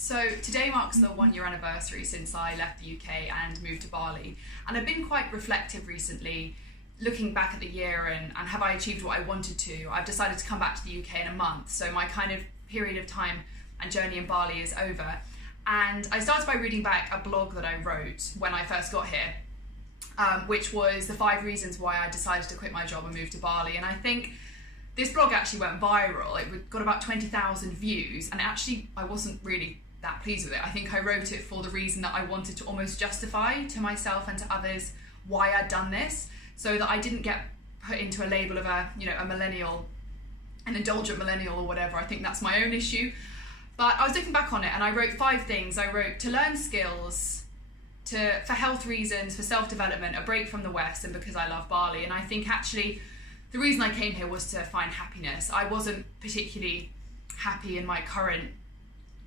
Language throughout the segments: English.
So today marks the 1 year anniversary since I left the UK and moved to Bali. And I've been quite reflective recently, looking back at the year and have I achieved what I wanted to. I've decided to come back to the UK in a month, so my kind of period of time and journey in Bali is over. And I started by reading back a blog that I wrote when I first got here, which was the 5 reasons why I decided to quit my job and move to Bali. And I think this blog actually went viral. It got about 20,000 views, and actually I wasn't really that pleased with it. I think I wrote it for the reason that I wanted to almost justify to myself and to others why I'd done this, so that I didn't get put into a label of a millennial, an indulgent millennial or whatever. I think that's my own issue. But I was looking back on it and I wrote 5 things. I wrote to learn skills, for health reasons, for self-development, a break from the West, and because I love Bali. And I think actually the reason I came here was to find happiness. I wasn't particularly happy in my current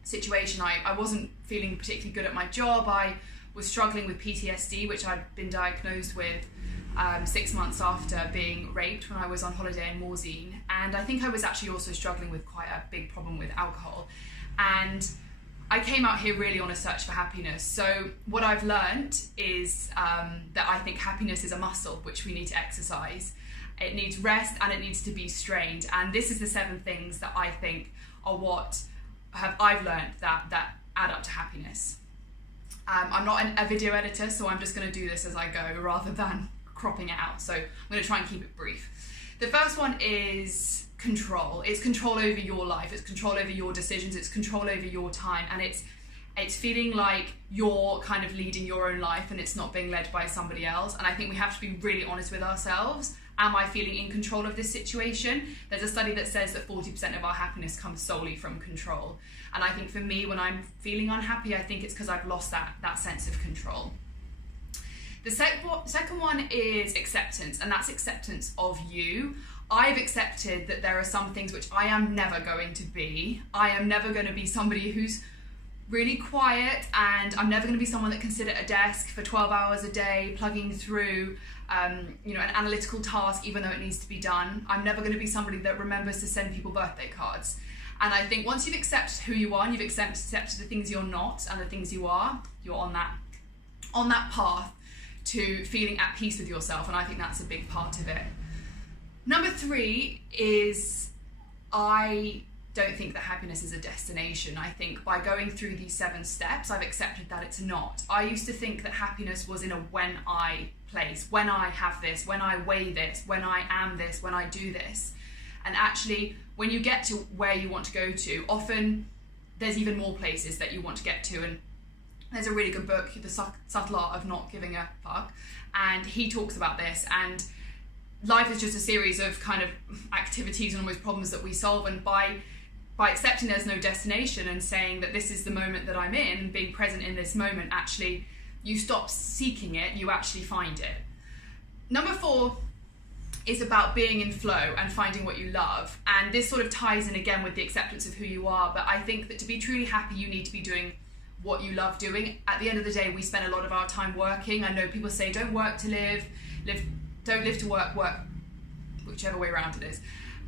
situation. I wasn't feeling particularly good at my job. I was struggling with PTSD, which I'd been diagnosed with 6 months after being raped when I was on holiday in Morzine. And I think I was actually also struggling with quite a big problem with alcohol. And I came out here really on a search for happiness. So what I've learned is that I think happiness is a muscle which we need to exercise. It needs rest and it needs to be strained. And this is the 7 things that I think are what I've learned that add up to happiness. I'm not a video editor, so I'm just going to do this as I go rather than cropping it out. So I'm going to try and keep it brief. The first one is control. It's control over your life. It's control over your decisions. It's control over your time. And it's feeling like you're kind of leading your own life and it's not being led by somebody else. And I think we have to be really honest with ourselves. Am I feeling in control of this situation? There's a study that says that 40% of our happiness comes solely from control. And I think for me, when I'm feeling unhappy, I think it's because I've lost that sense of control. The second one is acceptance, and that's acceptance of you. I've accepted that there are some things which I am never going to be. I am never going to be somebody who's really quiet, and I'm never going to be someone that can sit at a desk for 12 hours a day plugging through an analytical task even though it needs to be done. I'm never going to be somebody that remembers to send people birthday cards. And I think once you've accepted who you are and you've accepted the things you're not and the things you are, you're on that path to feeling at peace with yourself, and I think that's a big part of it. Number 3 is I don't think that happiness is a destination. I think by going through these 7 steps, I've accepted that it's not. I used to think that happiness was in a when I place, when I have this, when I weigh this, when I am this, when I do this. And actually, when you get to where you want to go to, often there's even more places that you want to get to. And there's a really good book, The Subtle Art of Not Giving a Fuck, and he talks about this. And life is just a series of kind of activities and almost problems that we solve, and by accepting there's no destination and saying that this is the moment that I'm in, and being present in this moment, actually you stop seeking it, you actually find it. Number 4 is about being in flow and finding what you love, and this sort of ties in again with the acceptance of who you are. But I think that to be truly happy, you need to be doing what you love doing. At the end of the day, we spend a lot of our time working. I know people say don't work to live, don't live to work, whichever way around it is.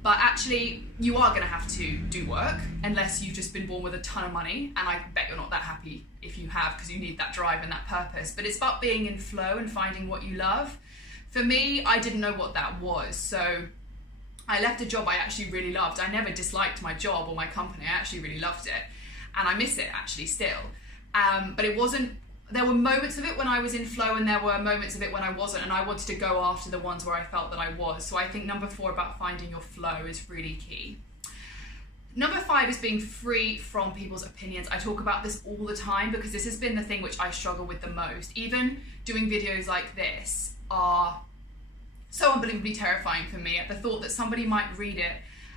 But actually, you are going to have to do work unless you've just been born with a ton of money. And I bet you're not that happy if you have, because you need that drive and that purpose. But it's about being in flow and finding what you love. For me, I didn't know what that was. So I left a job I actually really loved. I never disliked my job or my company. I actually really loved it. And I miss it actually still. But it wasn't. There were moments of it when I was in flow, and there were moments of it when I wasn't, and I wanted to go after the ones where I felt that I was. So I think number 4 about finding your flow is really key. Number 5 is being free from people's opinions. I talk about this all the time because this has been the thing which I struggle with the most. Even doing videos like this are so unbelievably terrifying for me, at the thought that somebody might read it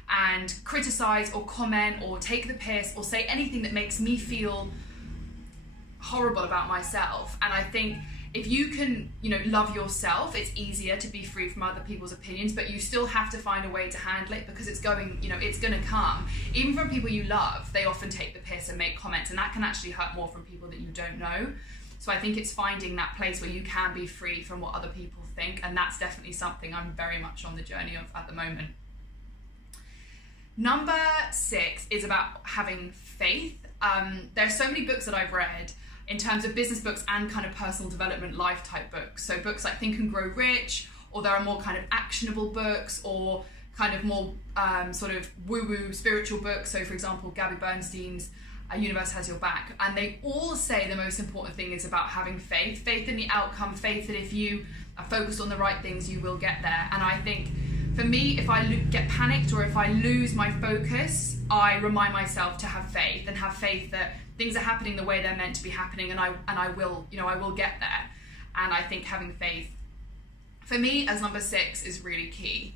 and criticize or comment or take the piss or say anything that makes me feel horrible about myself. And I think if you can, love yourself, it's easier to be free from other people's opinions, but you still have to find a way to handle it, because it's going to come. Even from people you love, they often take the piss and make comments, and that can actually hurt more from people that you don't know. So I think it's finding that place where you can be free from what other people think, and that's definitely something I'm very much on the journey of at the moment. Number 6 is about having faith There's so many books that I've read in terms of business books and kind of personal development life type books. So books like Think and Grow Rich, or there are more kind of actionable books, or kind of more sort of woo-woo spiritual books. So for example, Gabby Bernstein's Universe Has Your Back. And they all say the most important thing is about having faith. Faith in the outcome, faith that if you are focused on the right things, you will get there. And I think for me, if I get panicked or if I lose my focus, I remind myself to have faith, and have faith that things are happening the way they're meant to be happening, and I will, you know, I will get there. And I think having faith, for me, as number 6, is really key.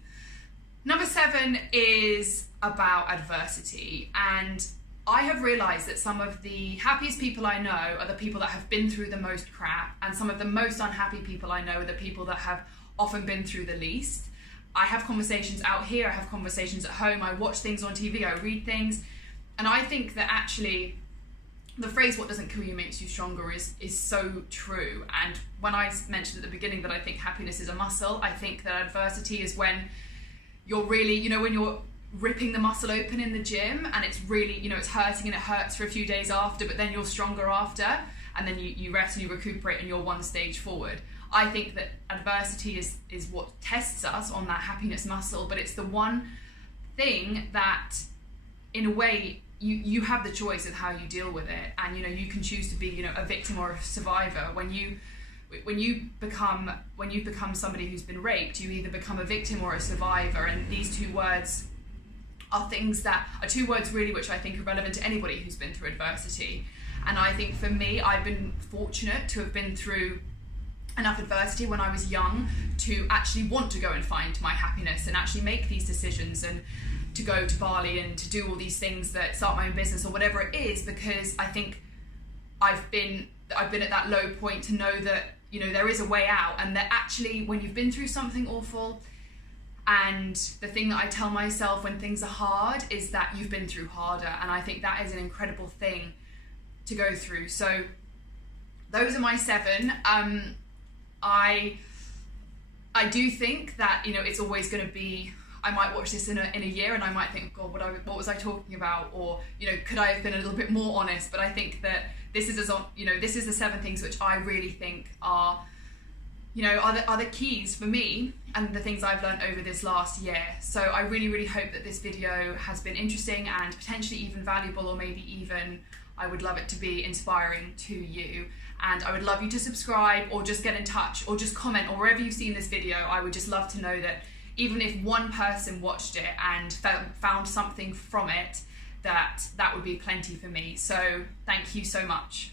Number 7 is about adversity, and I have realised that some of the happiest people I know are the people that have been through the most crap, and some of the most unhappy people I know are the people that have often been through the least. I have conversations out here, I have conversations at home, I watch things on TV, I read things, and I think that actually the phrase "what doesn't kill you makes you stronger" is so true. And when I mentioned at the beginning that I think happiness is a muscle, I think that adversity is when you're really, you know, when you're ripping the muscle open in the gym and it's really, you know, it's hurting and it hurts for a few days after, but then you're stronger after, and then you rest and you recuperate and you're one stage forward. I think that adversity is what tests us on that happiness muscle, but it's the one thing that, in a way, you have the choice of how you deal with it, and you know, you can choose to be, you know, a victim or a survivor. When you become somebody who's been raped, you either become a victim or a survivor, and these two words are things that are two words really which I think are relevant to anybody who's been through adversity. And I think for me, I've been fortunate to have been through enough adversity when I was young to actually want to go and find my happiness and actually make these decisions, and to go to Bali and to do all these things, that start my own business or whatever it is, because I think I've been at that low point to know that, you know, there is a way out, and that actually when you've been through something awful, and the thing that I tell myself when things are hard is that you've been through harder, and I think that is an incredible thing to go through. So those are my 7. I do think that, you know, it's always going to be, I might watch this in a year and I might think, God, what was I talking about? Or, you know, could I have been a little bit more honest? But I think that this is the 7 things which I really think are, you know, are the keys for me and the things I've learned over this last year. So I really, really hope that this video has been interesting and potentially even valuable, or maybe even, I would love it to be inspiring to you. And I would love you to subscribe, or just get in touch, or just comment, or wherever you've seen this video. I would just love to know that even if one person watched it and found something from it, that would be plenty for me. So thank you so much.